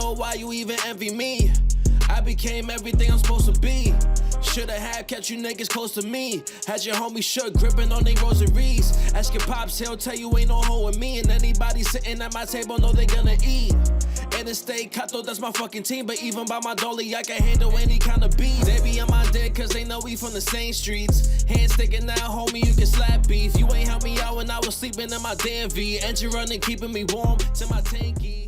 know why you even envy me. I became everything I'm supposed to be. Shoulda had kept you niggas close to me. Had your homie shook, gripping on they rosaries. Ask your pops, he'll tell you ain't no hoe with me. And anybody sitting at my table know they gonna eat. And the steak, I thought that's my fucking team. But even by my dolly, I can handle any kind of beat. They be on my dick cause they know we from the same streets. Hands sticking out, homie, you can slap beef. You ain't help me out when I was sleeping in my damn V. Engine running, keeping me warm to my tanky.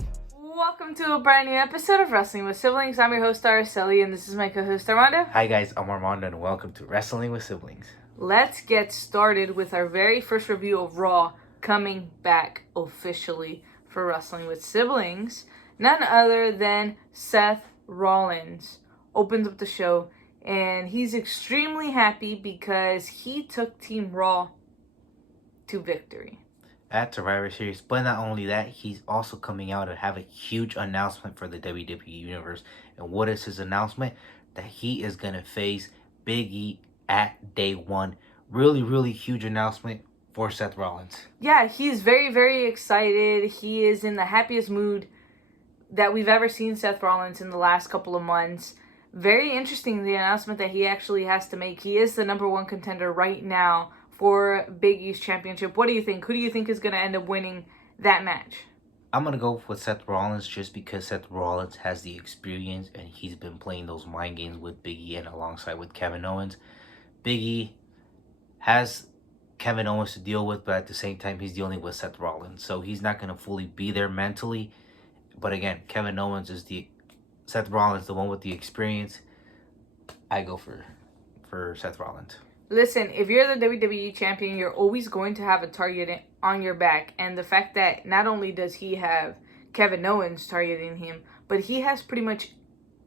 Welcome to a brand new episode of Wrestling with Siblings. I'm your host, Araceli, and this is my co-host, Armando. Hi guys, I'm Armando, and welcome to Wrestling with Siblings. Let's get started with our very first review of Raw, coming back officially for Wrestling with Siblings. None other than Seth Rollins opens up the show, and he's extremely happy because he took Team Raw to victory At Survivor Series, but not only that, he's also coming out to have a huge announcement for the WWE Universe. And what is his announcement? That he is going to face Biggie at day one. Really huge announcement for Seth Rollins. Yeah, he's very excited. He is in the happiest mood that we've ever seen Seth Rollins in the last couple of months. Very interesting, the announcement that he actually has to make. He is the number one contender right now for Biggie's championship. What do you think? Who do you think is going to end up winning that match? I'm going to go with Seth Rollins just because Seth Rollins has the experience and he's been playing those mind games with Biggie and alongside with Kevin Owens. Biggie has Kevin Owens to deal with, but at the same time, he's dealing with Seth Rollins. So he's not going to fully be there mentally. But again, Kevin Owens is Seth Rollins, the one with the experience. I go for Seth Rollins. Listen, if you're the WWE champion, you're always going to have a target on your back. And the fact that not only does he have Kevin Owens targeting him, but he has pretty much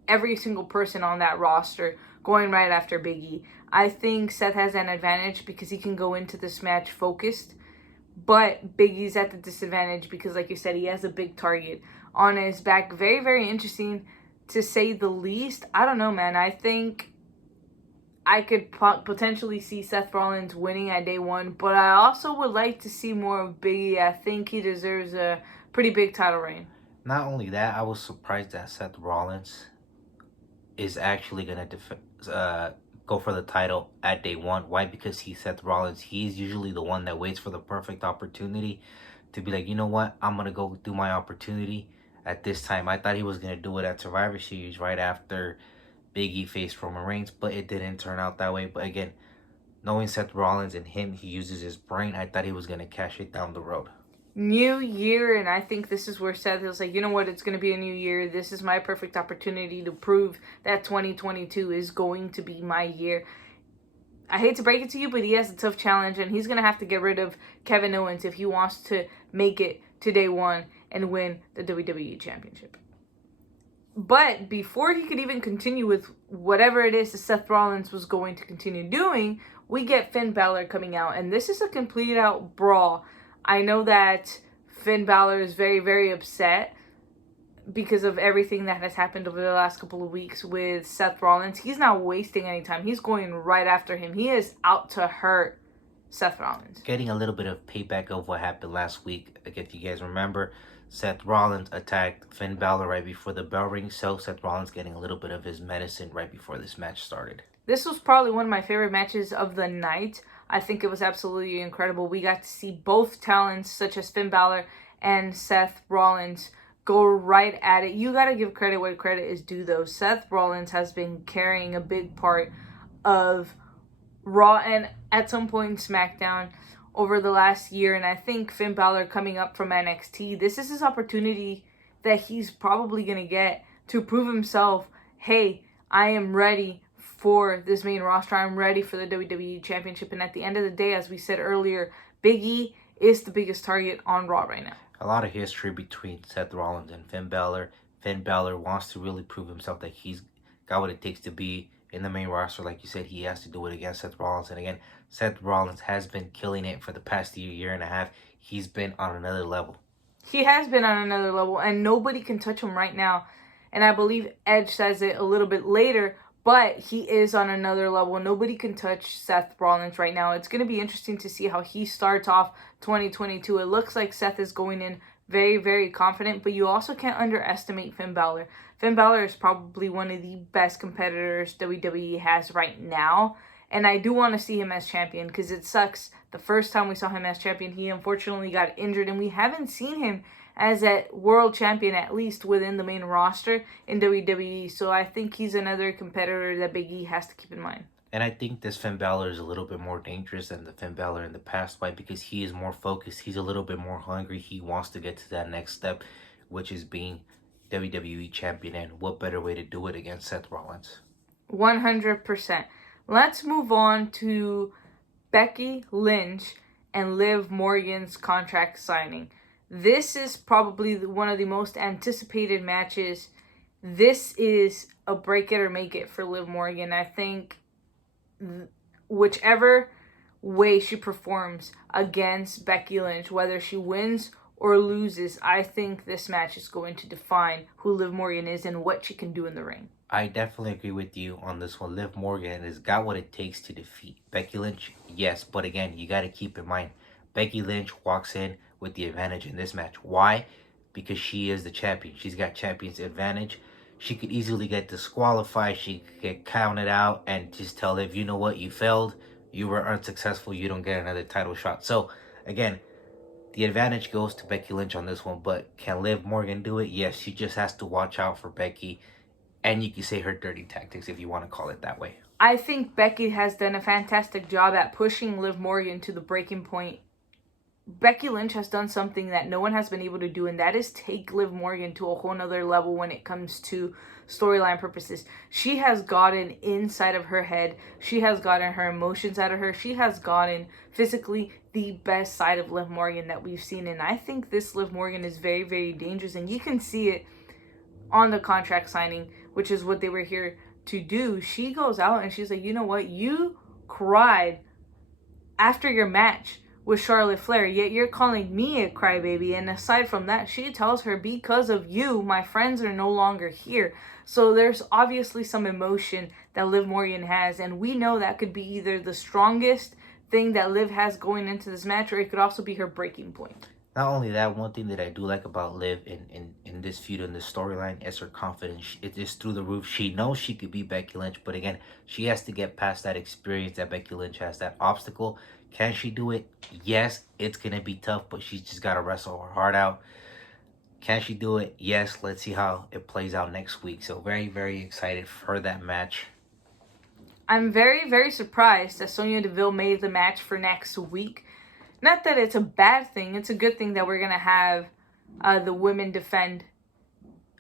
every single person on that roster going right after Biggie. I think Seth has an advantage because he can go into this match focused. But Biggie's at the disadvantage because, like you said, he has a big target on his back. Very interesting to say the least. I don't know, man. I think I could potentially see Seth Rollins winning at day one, but I also would like to see more of Biggie. I think he deserves a pretty big title reign. Not only that, I was surprised that Seth Rollins is actually going to go for the title at day one. Why? Because he's Seth Rollins. He's usually the one that waits for the perfect opportunity to be like, you know what, I'm going to go do my opportunity at this time. I thought he was going to do it at Survivor Series right after Biggie faced Roman Reigns, but it didn't turn out that way. But again, knowing Seth Rollins and him, he uses his brain. I thought he was going to cash it down the road. New year, and I think this is where Seth was like, you know what, it's going to be a new year. This is my perfect opportunity to prove that 2022 is going to be my year. I hate to break it to you, but he has a tough challenge, and he's going to have to get rid of Kevin Owens if he wants to make it to day one and win the WWE Championship. But before he could even continue with whatever it is that Seth Rollins was going to continue doing, we get Finn Balor coming out. And this is a complete out brawl. I know that Finn Balor is very upset because of everything that has happened over the last couple of weeks with Seth Rollins. He's not wasting any time. He's going right after him. He is out to hurt Seth Rollins. Getting a little bit of payback of what happened last week. Like, if you guys remember, Seth Rollins attacked Finn Balor right before the bell ring, so Seth Rollins getting a little bit of his medicine right before this match started. This was probably one of my favorite matches of the night. I think it was absolutely incredible. We got to see both talents, such as Finn Balor and Seth Rollins, go right at it. You got to give credit where credit is due, though. Seth Rollins has been carrying a big part of Raw and at some point SmackDown over the last year, and I think Finn Balor coming up from NXT, this is his opportunity that he's probably going to get to prove himself. Hey, I am ready for this main roster. I'm ready for the WWE Championship, and at the end of the day, as we said earlier, Biggie is the biggest target on Raw right now. A lot of history between Seth Rollins and Finn Balor. Finn Balor wants to really prove himself that he's got what it takes to be in the main roster. Like you said, he has to do it against Seth Rollins. And again, Seth Rollins has been killing it for the past year and a half. He's been on another level. He has been on another level, and nobody can touch him right now. And I believe Edge says it a little bit later, but he is on another level. Nobody can touch Seth Rollins right now. It's going to be interesting to see how he starts off 2022. It looks like Seth is going in very, very confident, but you also can't underestimate Finn Balor. Finn Balor is probably one of the best competitors WWE has right now, and I do want to see him as champion because it sucks. The first time we saw him as champion, he unfortunately got injured, and we haven't seen him as a world champion, at least within the main roster in WWE. So I think he's another competitor that Big E has to keep in mind. And I think this Finn Balor is a little bit more dangerous than the Finn Balor in the past. Why? Because he is more focused. He's a little bit more hungry. He wants to get to that next step, which is being WWE champion. And what better way to do it against Seth Rollins? 100%. Let's move on to Becky Lynch and Liv Morgan's contract signing. This is probably one of the most anticipated matches. This is a break it or make it for Liv Morgan. I think whichever way she performs against Becky Lynch, whether she wins or loses, I think this match is going to define who Liv Morgan is and what she can do in the ring. I definitely agree with you on this one. Liv Morgan has got what it takes to defeat Becky Lynch, yes, but again, you got to keep in mind, Becky Lynch walks in with the advantage in this match. Why? Because she is the champion. She's got champion's advantage. She could easily get disqualified. She could get counted out and just tell Liv, you know what, you failed. You were unsuccessful. You don't get another title shot. So, again, the advantage goes to Becky Lynch on this one. But can Liv Morgan do it? Yes, she just has to watch out for Becky. And you can say her dirty tactics if you want to call it that way. I think Becky has done a fantastic job at pushing Liv Morgan to the breaking point. Becky Lynch has done something that no one has been able to do, and that is take Liv Morgan to a whole nother level when it comes to storyline purposes. She has gotten inside of her head. She has gotten her emotions out of her. She has gotten physically the best side of Liv Morgan that we've seen, and I think this Liv Morgan is very, very dangerous, and you can see it on the contract signing, which is what they were here to do. She goes out and she's like, you know what? You cried after your match with Charlotte Flair, yet you're calling me a crybaby. And aside from that, she tells her, because of you, my friends are no longer here. So there's obviously some emotion that Liv Morgan has, and we know that could be either the strongest thing that Liv has going into this match, or it could also be her breaking point. Not only that, one thing that I do like about Liv in this feud, in this storyline, is her confidence. It is through the roof. She knows she could beat Becky Lynch, but again, she has to get past that experience that Becky Lynch has, that obstacle. Can she do it? Yes, it's going to be tough, but she's just got to wrestle her heart out. Can she do it? Yes, let's see how it plays out next week. So very, very excited for that match. I'm very, very surprised that Sonya Deville made the match for next week. Not that it's a bad thing. It's a good thing that we're going to have the women defend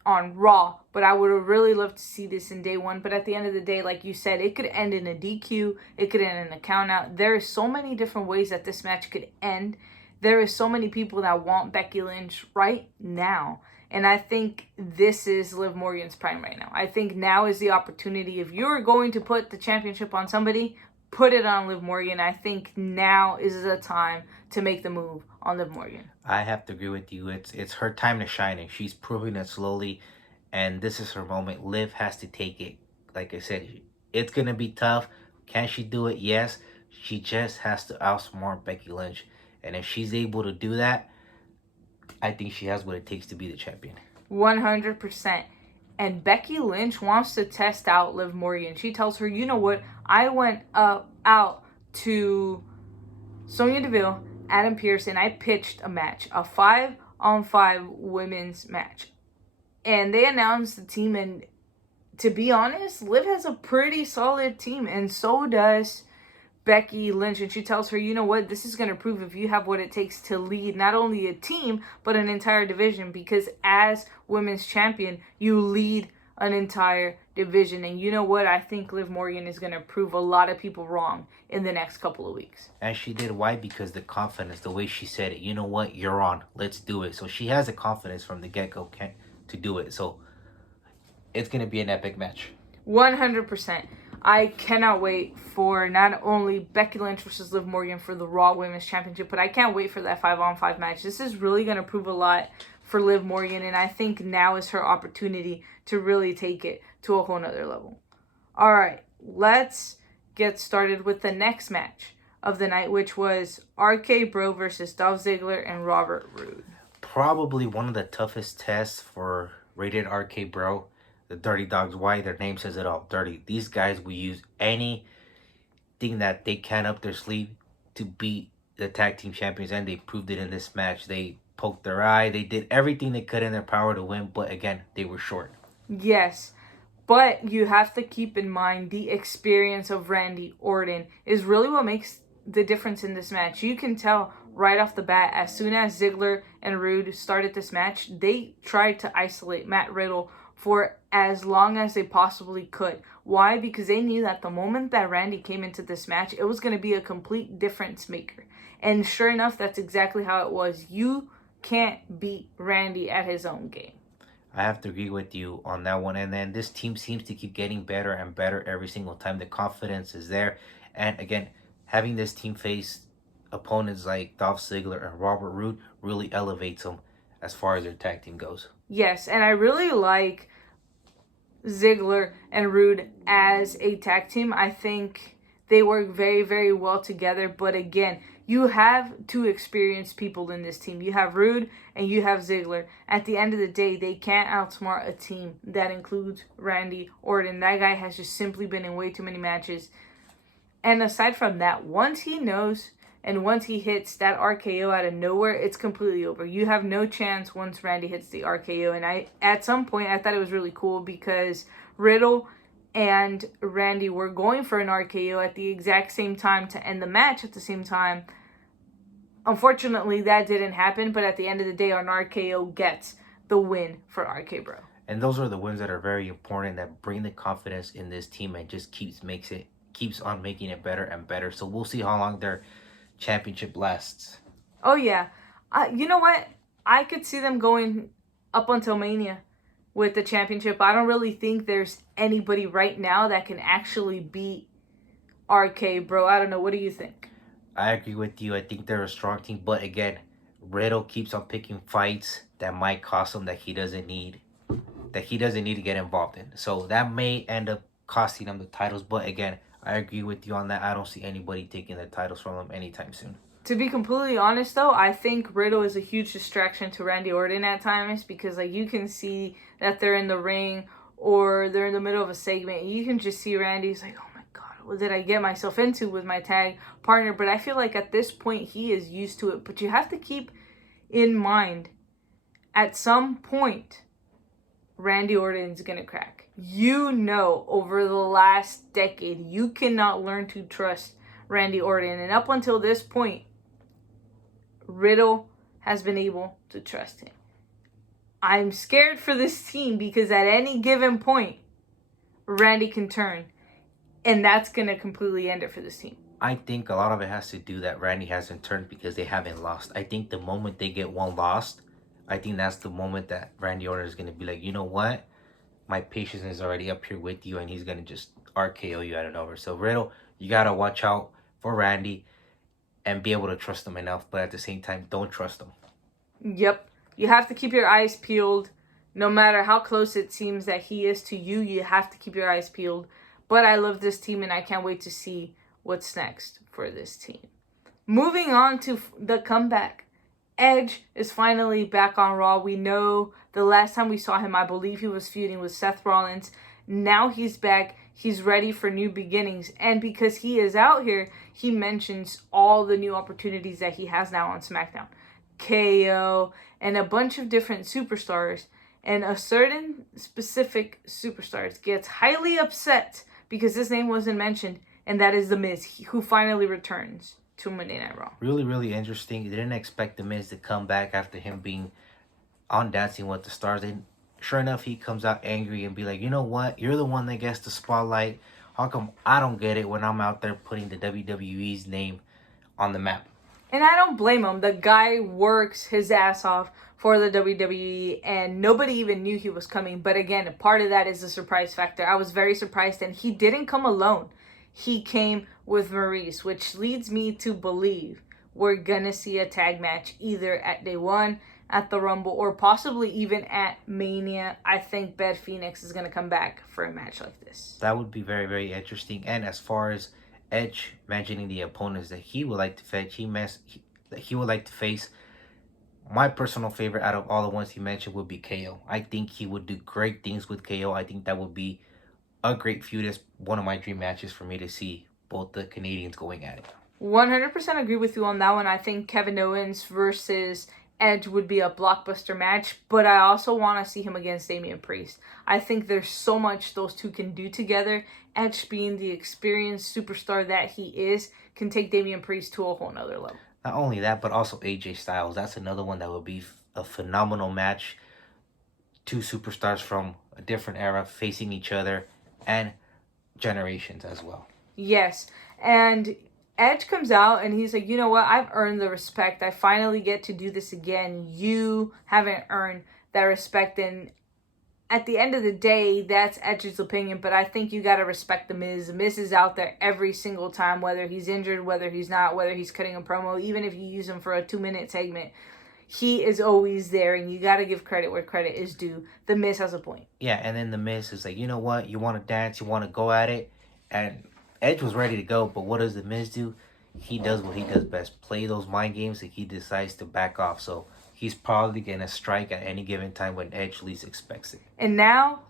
on Raw. But I would have really loved to see this in day one. But at the end of the day, like you said, it could end in a DQ. It could end in a count out. There are so many different ways that this match could end. There are so many people that want Becky Lynch right now. And I think this is Liv Morgan's prime right now. I think now is the opportunity. If you're going to put the championship on somebody, put it on Liv Morgan. I think now is the time to make the move on Liv Morgan. I have to agree with you. It's her time to shine, and she's proving it slowly. And this is her moment. Liv has to take it. Like I said, it's going to be tough. Can she do it? Yes. She just has to outsmart Becky Lynch. And if she's able to do that, I think she has what it takes to be the champion. 100%. And Becky Lynch wants to test out Liv Morgan. She tells her, you know what? I went out to Sonya Deville, Adam Pearce, and I pitched a match. A 5-on-5 women's match. And they announced the team. And to be honest, Liv has a pretty solid team. And so does Becky Lynch. And she tells her, you know what? This is going to prove if you have what it takes to lead not only a team, but an entire division. Because as women's champion, you lead an entire division. And you know what? I think Liv Morgan is going to prove a lot of people wrong in the next couple of weeks. And she did. Why? Because the confidence, the way she said it, you know what? You're on. Let's do it. So she has the confidence from the get-go to do it. So it's going to be an epic match. 100%. I cannot wait for not only Becky Lynch versus Liv Morgan for the Raw Women's Championship, but I can't wait for that 5-on-5 match. This is really going to prove a lot for Liv Morgan, and I think now is her opportunity to really take it to a whole nother level. All right, let's get started with the next match of the night, which was RK Bro versus Dolph Ziggler and Robert Roode. probably one of the toughest tests for Rated RK Bro, the Dirty Dogs. Why? Their name says it all. Dirty. These guys will use anything that they can up their sleeve to beat the tag team champions, and they proved it in this match. They poked their eye. They did everything they could in their power to win, but again, they were short. Yes, but you have to keep in mind the experience of Randy Orton is really what makes the difference in this match. You can tell right off the bat, as soon as Ziggler and Rude started this match, they tried to isolate Matt Riddle for as long as they possibly could. Why? Because they knew that the moment that Randy came into this match, it was going to be a complete difference maker. And sure enough, that's exactly how it was. You can't beat Randy at his own game. I have to agree with you on that one. And then this team seems to keep getting better and better every single time. The confidence is there. And again, having this team face opponents like Dolph Ziggler and Robert Roode really elevates them as far as their tag team goes. Yes, and I really like Ziggler and Rude as a tag team. I think they work very, very well together. But again, you have two experienced people in this team. You have Rude and you have Ziggler. At the end of the day, they can't outsmart a team that includes Randy Orton. That guy has just simply been in way too many matches. And aside from that, once he knows and once he hits that RKO out of nowhere, it's completely over. You have no chance once Randy hits the RKO. And at some point, I thought it was really cool because Riddle and Randy were going for an RKO at the exact same time to end the match at the same time. Unfortunately, that didn't happen, but at the end of the day, an RKO gets the win for RK Bro. And those are the wins that are very important, that bring the confidence in this team and just keeps on making it better and better. So we'll see how long their championship lasts. Oh, yeah. You know what? I could see them going up until Mania with the championship. I don't really think there's anybody right now that can actually beat RK Bro. I don't know. What do you think? I agree with you. I think they're a strong team. But again, Riddle keeps on picking fights that might cost him that he doesn't need to get involved in. So that may end up costing him the titles. But again, I agree with you on that. I don't see anybody taking the titles from him anytime soon. To be completely honest, though, I think Riddle is a huge distraction to Randy Orton at times because, like, you can see that they're in the ring or they're in the middle of a segment. And you can just see Randy's like, oh my God, what did I get myself into with my tag partner? But I feel like at this point he is used to it. But you have to keep in mind, at some point, Randy Orton's going to crack. You know, over the last decade, you cannot learn to trust Randy Orton. And up until this point, Riddle has been able to trust him. I'm scared for this team because at any given point, Randy can turn. And that's going to completely end it for this team. I think a lot of it has to do that Randy hasn't turned because they haven't lost. I think the moment they get one lost, I think that's the moment that Randy Orton is going to be like, you know what? My patience is already up here with you, and he's going to just RKO you out of nowhere. So Riddle, you got to watch out for Randy and be able to trust him enough, but at the same time, don't trust him. Yep. You have to keep your eyes peeled. No matter how close it seems that he is to you, you have to keep your eyes peeled. But I love this team, and I can't wait to see what's next for this team. Moving on to the comeback. Edge is finally back on Raw. We know the last time we saw him, I believe he was feuding with Seth Rollins. Now he's back. He's ready for new beginnings. And because he is out here, he mentions all the new opportunities that he has now on SmackDown. KO and a bunch of different superstars. And a certain specific superstar gets highly upset because his name wasn't mentioned. And that is The Miz, who finally returns to Monday Night Raw. Really, really interesting. They didn't expect The Miz to come back after him being on Dancing with the Stars. And sure enough, he comes out angry and be like, you know what? You're the one that gets the spotlight. How come I don't get it when I'm out there putting the WWE's name on the map? And I don't blame him. The guy works his ass off for the WWE, and nobody even knew he was coming. But again, part of that is the surprise factor. I was very surprised, and he didn't come alone. He came with Maurice, which leads me to believe we're gonna see a tag match either at Day 1, at the Rumble, or possibly even at Mania. I think Beth Phoenix is gonna come back for a match like this. That would be very, very interesting. And as far as Edge mentioning the opponents that he would like to fetch, he would like to face, My personal favorite out of all the ones he mentioned would be KO. I think he would do great things with KO. I think that would be a great feud. It's one of my dream matches for me to see both the Canadians going at it. 100% agree with you on that one. I think Kevin Owens versus Edge would be a blockbuster match, but I also want to see him against Damien Priest. I think there's so much those two can do together. Edge, being the experienced superstar that he is, can take Damien Priest to a whole nother level. Not only that, but also AJ Styles. That's another one that would be a phenomenal match. Two superstars from a different era facing each other and generations as well. Yes, and Edge comes out and he's like, you know what? I've earned the respect. I finally get to do this again. You haven't earned that respect. And at the end of the day, that's Edge's opinion. But I think you got to respect The Miz. The Miz is out there every single time, whether he's injured, whether he's not, whether he's cutting a promo, even if you use him for a 2-minute segment. He is always there, and you got to give credit where credit is due. The Miz has a point. Yeah, and then The Miz is like, you know what? You want to dance, you want to go at it. And Edge was ready to go, but what does The Miz do? He does what he does best. Play those mind games, and he decides to back off. So he's probably going to strike at any given time when Edge least expects it. And now,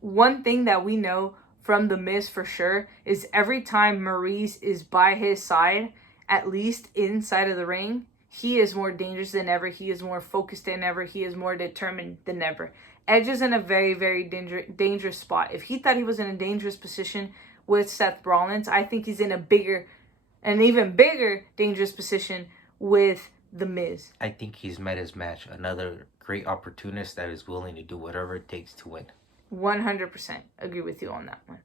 one thing that we know from The Miz for sure is every time Maurice is by his side, at least inside of the ring, he is more dangerous than ever. He is more focused than ever. He is more determined than ever. Edge is in a very, very dangerous spot. If he thought he was in a dangerous position with Seth Rollins, I think he's in an even bigger dangerous position with The Miz. I think he's met his match. Another great opportunist that is willing to do whatever it takes to win. 100% agree with you on that one.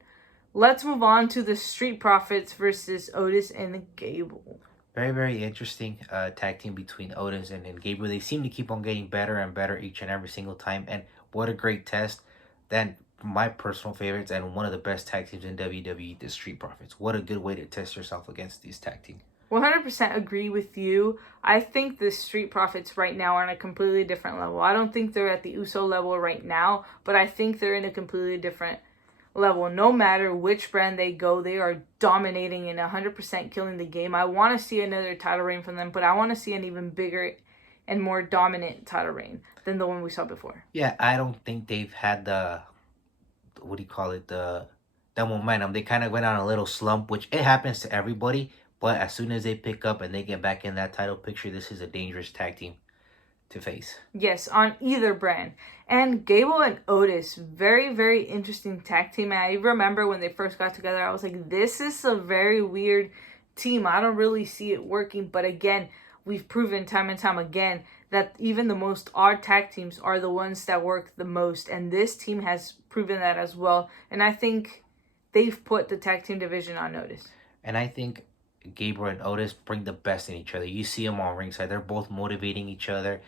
Let's move on to the Street Profits versus Otis and Gable. Very, very interesting tag team between Otis and Gable. They seem to keep on getting better and better each and every single time. And what a great test. Then my personal favorites and one of the best tag teams in WWE, the Street Profits. What a good way to test yourself against these tag teams. 100% agree with you. I think the Street Profits right now are on a completely different level. I don't think they're at the USO level right now, but I think they're in a completely different level. No matter which brand they go, they are dominating and 100% killing the game. I want to see another title reign from them, but I want to see an even bigger and more dominant title reign than the one we saw before. Yeah, I don't think they've had the momentum. They kind of went on a little slump, which it happens to everybody. But as soon as they pick up and they get back in that title picture, this is a dangerous tag team to face. Yes, on either brand. And Gable and Otis, very, very interesting tag team. And I remember when they first got together, I was like, this is a very weird team. I don't really see it working. But again, we've proven time and time again that even the most odd tag teams are the ones that work the most. And this team has proven that as well. And I think they've put the tag team division on notice. And I think Gable and Otis bring the best in each other. You see them on ringside. They're both motivating each other.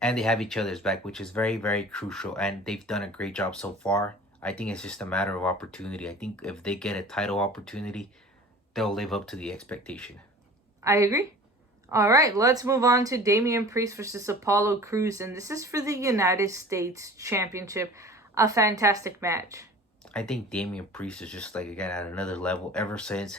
And they have each other's back, which is very, very crucial. And they've done a great job so far. I think it's just a matter of opportunity. I think if they get a title opportunity, they'll live up to the expectation. I agree. All right, let's move on to Damien Priest versus Apollo Crews. And this is for the United States Championship. A fantastic match. I think Damien Priest is just like, again, at another level ever since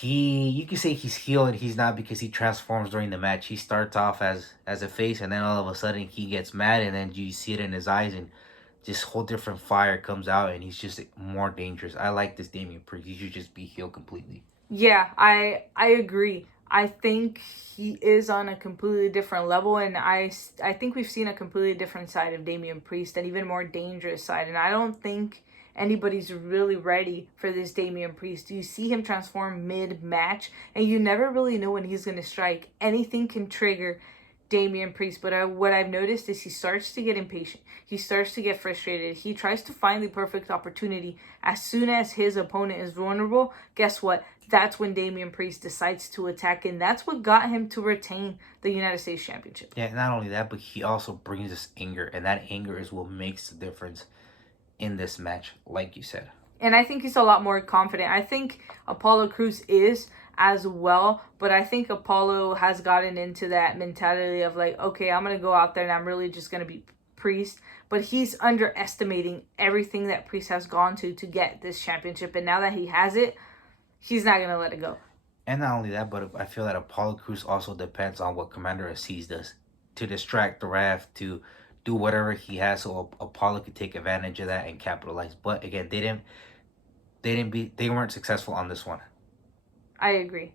you can say he's heel and he's not, because he transforms during the match. He starts off as a face, and then all of a sudden he gets mad, and then you see it in his eyes, and this whole different fire comes out, and he's just more dangerous. I like this Damien Priest. He should just be heel completely. Yeah, I agree. I think he is on a completely different level, and I think we've seen a completely different side of Damien Priest, an even more dangerous side, and I don't think anybody's really ready for this Damien Priest. You see him transform mid-match, and you never really know when he's going to strike. Anything can trigger Damien Priest, but what I've noticed is he starts to get impatient. He starts to get frustrated. He tries to find the perfect opportunity. As soon as his opponent is vulnerable, guess what? That's when Damien Priest decides to attack, and that's what got him to retain the United States Championship. Yeah, not only that, but he also brings us anger, and that anger is what makes the difference in this match, like you said. And I think he's a lot more confident. I think Apollo Crews is as well, but I think Apollo has gotten into that mentality of like, okay, I'm going to go out there and I'm really just going to be Priest. But he's underestimating everything that Priest has gone to get this championship. And now that he has it, he's not going to let it go. And not only that, but I feel that Apollo Crews also depends on what Commander Aziz does to distract the ref, to do whatever he has, so Apollo could take advantage of that and capitalize. But again, they weren't successful on this one. I agree.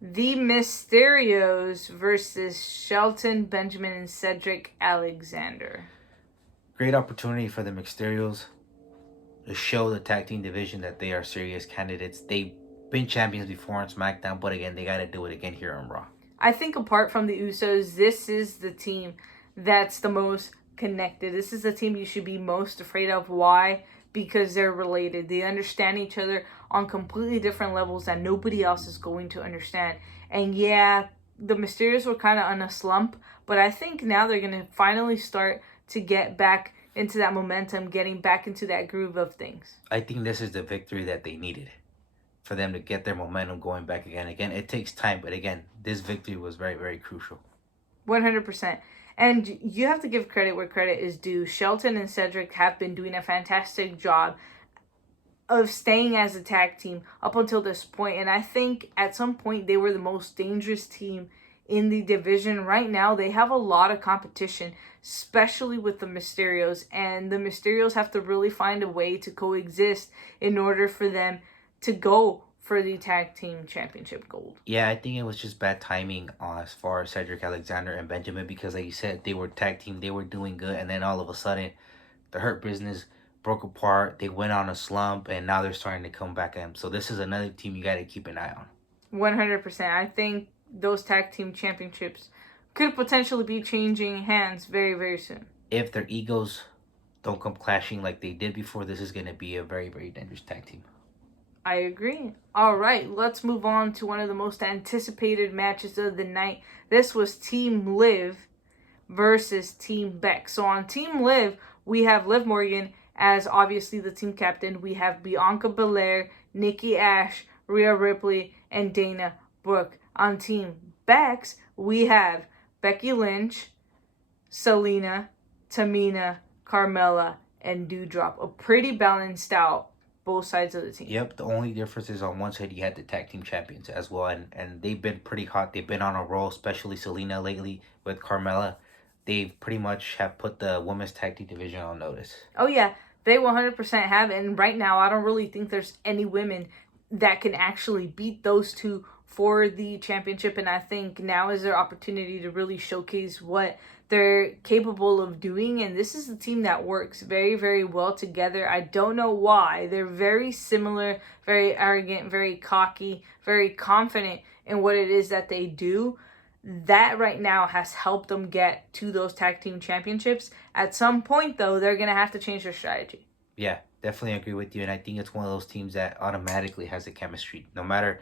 The Mysterios versus Shelton Benjamin and Cedric Alexander. Great opportunity for the Mysterios to show the tag team division that they are serious candidates. They've been champions before on SmackDown, but again, they got to do it again here on Raw. I think apart from the Usos, this is the team that's the most connected. This is the team you should be most afraid of. Why? Because they're related. They understand each other on completely different levels that nobody else is going to understand. And yeah, the Mysterios were kind of on a slump, but I think now they're going to finally start to get back into that momentum, getting back into that groove of things. I think this is the victory that they needed for them to get their momentum going back again. Again, it takes time, but again, this victory was very, very crucial. 100%. And you have to give credit where credit is due. Shelton and Cedric have been doing a fantastic job of staying as a tag team up until this point. And I think at some point they were the most dangerous team in the division. Right now, they have a lot of competition, especially with the Mysterios. And the Mysterios have to really find a way to coexist in order for them to go for the tag team championship gold. Yeah, I think it was just bad timing as far as Cedric Alexander and Benjamin, because like you said, they were tag team, they were doing good, and then all of a sudden the Hurt Business broke apart, they went on a slump, and now they're starting to come back in. So this is another team you got to keep an eye on. 100%. I think those tag team championships could potentially be changing hands very, very soon. If their egos don't come clashing like they did before, this is going to be a very, very dangerous tag team. I agree. All right, let's move on to one of the most anticipated matches of the night. This was Team Liv versus Team Beck. So on Team Liv, we have Liv Morgan as obviously the team captain. We have Bianca Belair, Nikki Ash, Rhea Ripley, and Dana Brooke. On Team Beck's, we have Becky Lynch, Selena, Tamina, Carmella, and Doudrop. A pretty balanced out both sides of the team. Yep, the only difference is on one side you had the tag team champions as well, and they've been pretty hot. They've been on a roll, especially Selena lately with Carmella. They pretty much have put the women's tag team division on notice. Oh yeah, they 100% have, and right now I don't really think there's any women that can actually beat those two for the championship, and I think now is their opportunity to really showcase what they're capable of doing. And this is the team that works very, very well together. I don't know why. They're very similar, very arrogant, very cocky, very confident in what it is that they do. That right now has helped them get to those tag team championships. At some point, though, they're going to have to change their strategy. Yeah, definitely agree with you. And I think it's one of those teams that automatically has the chemistry. No matter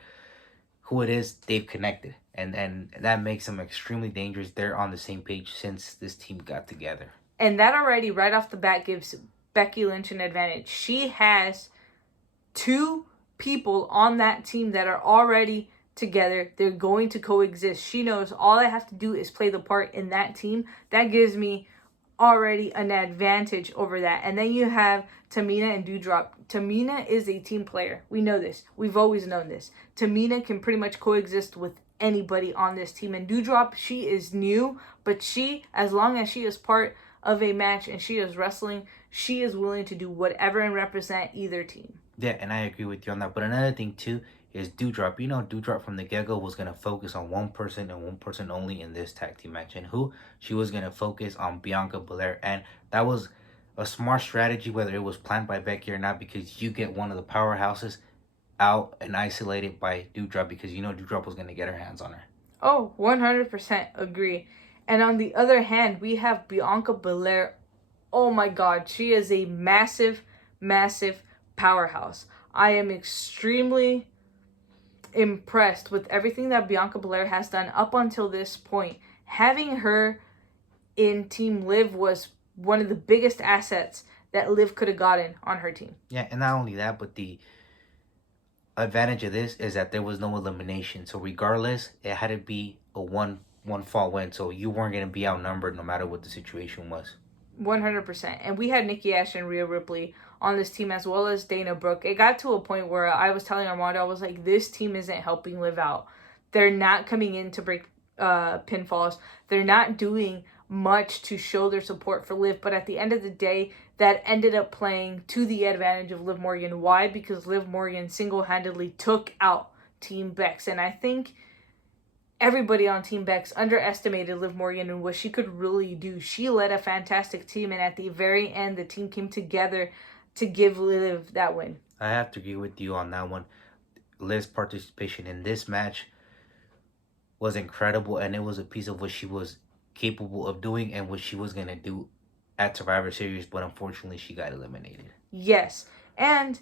who it is, they've connected. And that makes them extremely dangerous. They're on the same page since this team got together. And that already, right off the bat, gives Becky Lynch an advantage. She has two people on that team that are already together. They're going to coexist. She knows all I have to do is play the part in that team. That gives me already an advantage over that. And then you have Tamina and Doudrop. Tamina is a team player. We know this. We've always known this. Tamina can pretty much coexist with anybody on this team. And Doudrop, she is new, but she, as long as she is part of a match and she is wrestling, she is willing to do whatever and represent either team. Yeah, and I agree with you on that. But another thing too is Doudrop. You know, Doudrop from the get-go was going to focus on one person and one person only in this tag team match. And who? She was going to focus on Bianca Belair. And that was a smart strategy, whether it was planned by Becky or not, because you get one of the powerhouses out and isolated by Doudrop, because you know Doudrop was going to get her hands on her. Oh, 100% agree. And on the other hand, we have Bianca Belair. Oh my God, she is a massive, massive powerhouse. I am extremely impressed with everything that Bianca Belair has done up until this point. Having her in Team Liv was one of the biggest assets that Liv could have gotten on her team. Yeah, and not only that, but the advantage of this is that there was no elimination. So regardless, it had to be a one fall win. So you weren't going to be outnumbered no matter what the situation was. 100%. And we had Nikki Ash and Rhea Ripley on this team, as well as Dana Brooke. It got to a point where I was telling Armando, I was like, this team isn't helping Liv out. They're not coming in to break pinfalls. They're not doing much to show their support for Liv. But at the end of the day, that ended up playing to the advantage of Liv Morgan. Why? Because Liv Morgan single-handedly took out Team Bex. And I think everybody on Team Bex underestimated Liv Morgan and what she could really do. She led a fantastic team, and at the very end, the team came together to give Liv that win. I have to agree with you on that one. Liv's participation in this match was incredible, and it was a piece of what she was capable of doing and what she was going to do at Survivor Series, but unfortunately she got eliminated. Yes, and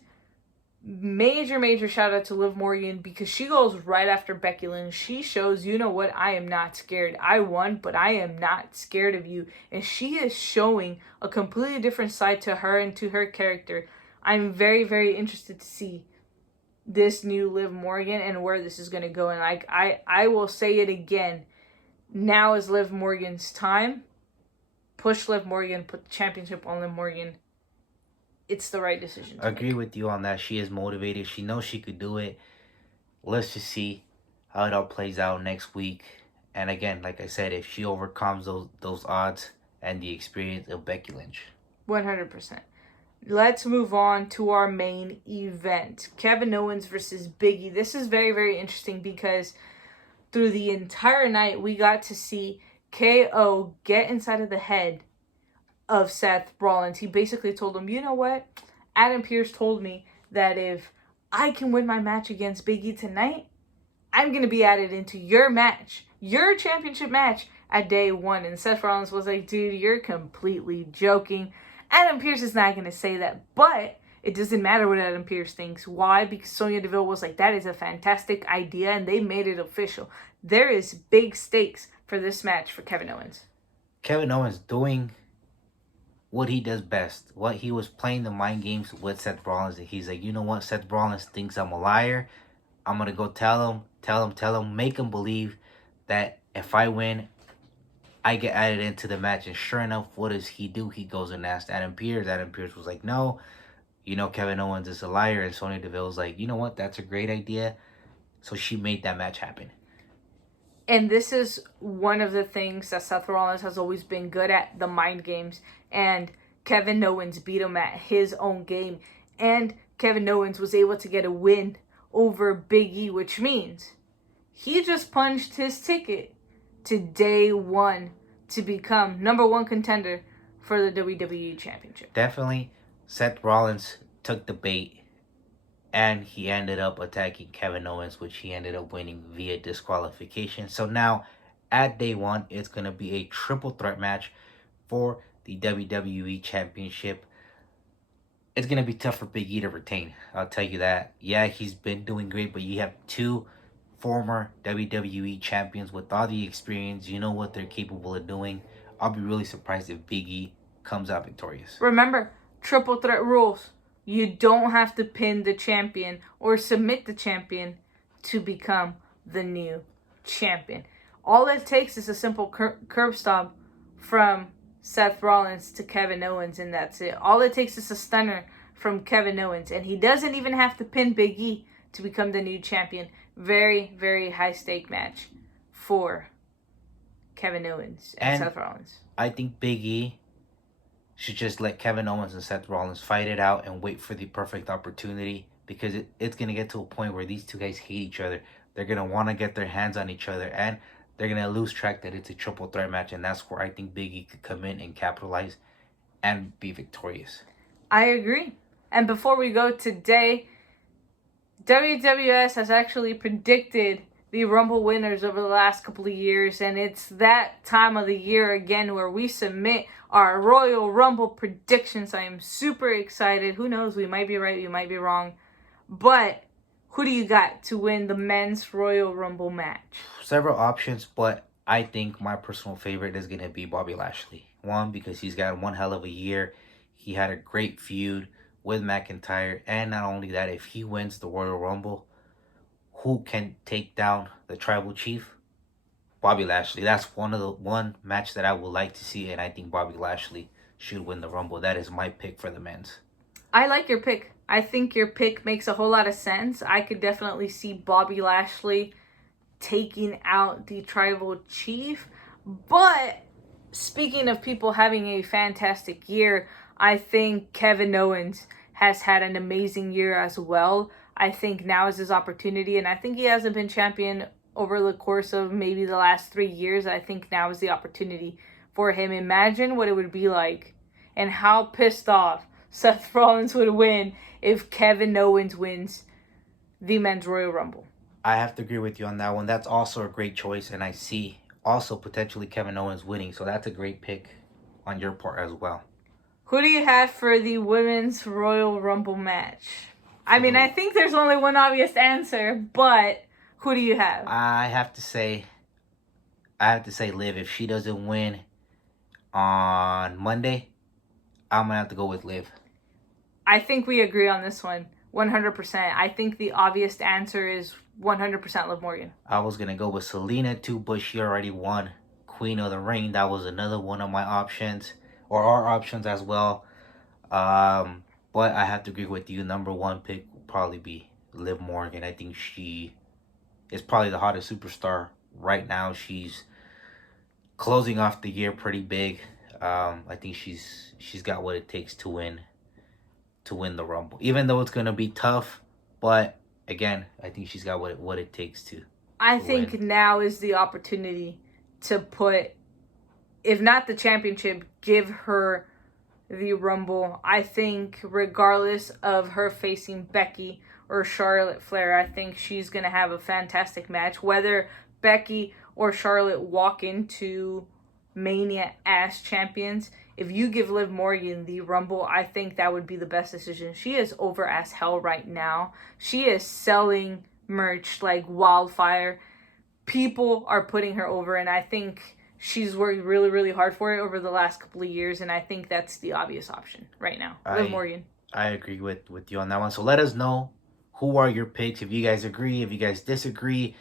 major shout out to Liv Morgan, because she goes right after Becky Lynch. She shows, you know what, I am not scared. I won, but I am not scared of you. And she is showing a completely different side to her and to her character. I'm very interested to see this new Liv Morgan and where this is going to go. And I will say it again. Now is Liv Morgan's time. Push Liv Morgan. Put the championship on Liv Morgan. It's the right decision. I agree with you on that. She is motivated. She knows she could do it. Let's just see how it all plays out next week. And again, like I said, if she overcomes those odds and the experience of Becky Lynch. 100%. Let's move on to our main event. Kevin Owens versus Biggie. This is very interesting because through the entire night, we got to see KO get inside of the head of Seth Rollins. He basically told him, you know what? Adam Pearce told me that if I can win my match against Biggie tonight, I'm going to be added into your match, your championship match at day 1. And Seth Rollins was like, dude, you're completely joking. Adam Pearce is not going to say that, but it doesn't matter what Adam Pearce thinks. Why? Because Sonya Deville was like, that is a fantastic idea, and they made it official. There is big stakes for this match for Kevin Owens. Kevin Owens doing what he does best. What he was playing the mind games with Seth Rollins. And he's like, you know what? Seth Rollins thinks I'm a liar. I'm going to go tell him, make him believe that if I win, I get added into the match. And sure enough, what does he do? He goes and asks Adam Pearce. Adam Pearce was like, no, you know, Kevin Owens is a liar. And Sonya Deville was like, you know what? That's a great idea. So she made that match happen. And this is one of the things that Seth Rollins has always been good at, the mind games. And Kevin Owens beat him at his own game. And Kevin Owens was able to get a win over Biggie, which means he just punched his ticket to day 1 to become #1 contender for the WWE Championship. Definitely, Seth Rollins took the bait. And he ended up attacking Kevin Owens, which he ended up winning via disqualification. So now, at day 1, it's going to be a triple threat match for the WWE Championship. It's going to be tough for Big E to retain. I'll tell you that. Yeah, he's been doing great, but you have 2 former WWE champions with all the experience. You know what they're capable of doing. I'll be really surprised if Big E comes out victorious. Remember, triple threat rules. You don't have to pin the champion or submit the champion to become the new champion. All it takes is a simple curb stomp from Seth Rollins to Kevin Owens, and that's it. All it takes is a stunner from Kevin Owens, and he doesn't even have to pin Big E to become the new champion. Very high stake match for Kevin Owens and Seth Rollins. I think Big E should just let Kevin Owens and Seth Rollins fight it out and wait for the perfect opportunity, because it's going to get to a point where these two guys hate each other. They're going to want to get their hands on each other, and they're going to lose track that it's a triple threat match, and that's where I think Big E could come in and capitalize and be victorious. I agree. And before we go today, WWS has actually predicted the Rumble winners over the last couple of years, and it's that time of the year again where we submit our Royal Rumble predictions. I am super excited. Who knows? We might be right, we might be wrong. But who do you got to win the men's Royal Rumble match? Several options, but I think my personal favorite is going to be Bobby Lashley. One, because he's got one hell of a year. He had a great feud with McIntyre. And not only that, if he wins the Royal Rumble, who can take down the Tribal Chief? Bobby Lashley. That's one match that I would like to see, and I think Bobby Lashley should win the Rumble. That is my pick for the men's. I like your pick. I think your pick makes a whole lot of sense. I could definitely see Bobby Lashley taking out the Tribal Chief. But speaking of people having a fantastic year, I think Kevin Owens has had an amazing year as well. I think now is his opportunity, and I think he hasn't been champion over the course of maybe the last 3 years. I think now is the opportunity for him. Imagine what it would be like and how pissed off Seth Rollins would win if Kevin Owens wins the Men's Royal Rumble. I have to agree with you on that one. That's also a great choice, and I see also potentially Kevin Owens winning, so that's a great pick on your part as well. Who do you have for the Women's Royal Rumble match? I mean, I think there's only one obvious answer, but who do you have? I have to say Liv. If she doesn't win on Monday, I'm gonna have to go with Liv. I think we agree on this one, 100%. I think the obvious answer is 100% Liv Morgan. I was gonna go with Selena too, but she already won Queen of the Ring. That was another one of my options, or our options as well. But I have to agree with you. Number one pick will probably be Liv Morgan. I think she is probably the hottest superstar right now. She's closing off the year pretty big. I think she's got what it takes to win the Rumble. Even though it's gonna be tough, but again, I think she's got what it takes to. I think now is the opportunity to put, if not the championship, give her the Rumble. I think regardless of her facing Becky or Charlotte Flair, I think she's going to have a fantastic match. Whether Becky or Charlotte walk into Mania as champions, if you give Liv Morgan the Rumble, I think that would be the best decision. She is over as hell right now. She is selling merch like wildfire. People are putting her over, and I think she's worked really, really hard for it over the last couple of years, and I think that's the obvious option right now. Liv Morgan. I agree with you on that one. So let us know who are your picks. If you guys agree, if you guys disagree,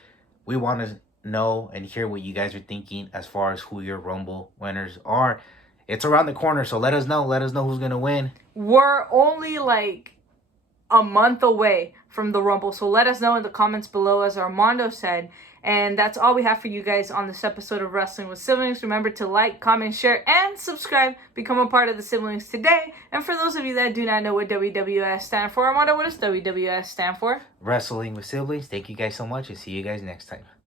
we want to know and hear what you guys are thinking as far as who your Rumble winners are. It's around the corner, so let us know. Let us know who's going to win. We're only like a month away from the Rumble, so let us know in the comments below, as Armando said. And that's all we have for you guys on this episode of Wrestling with Siblings. Remember to like, comment, share, and subscribe. Become a part of the Siblings today. And for those of you that do not know what WWS stand for, Armando, what does WWS stand for? Wrestling with Siblings. Thank you guys so much, and see you guys next time.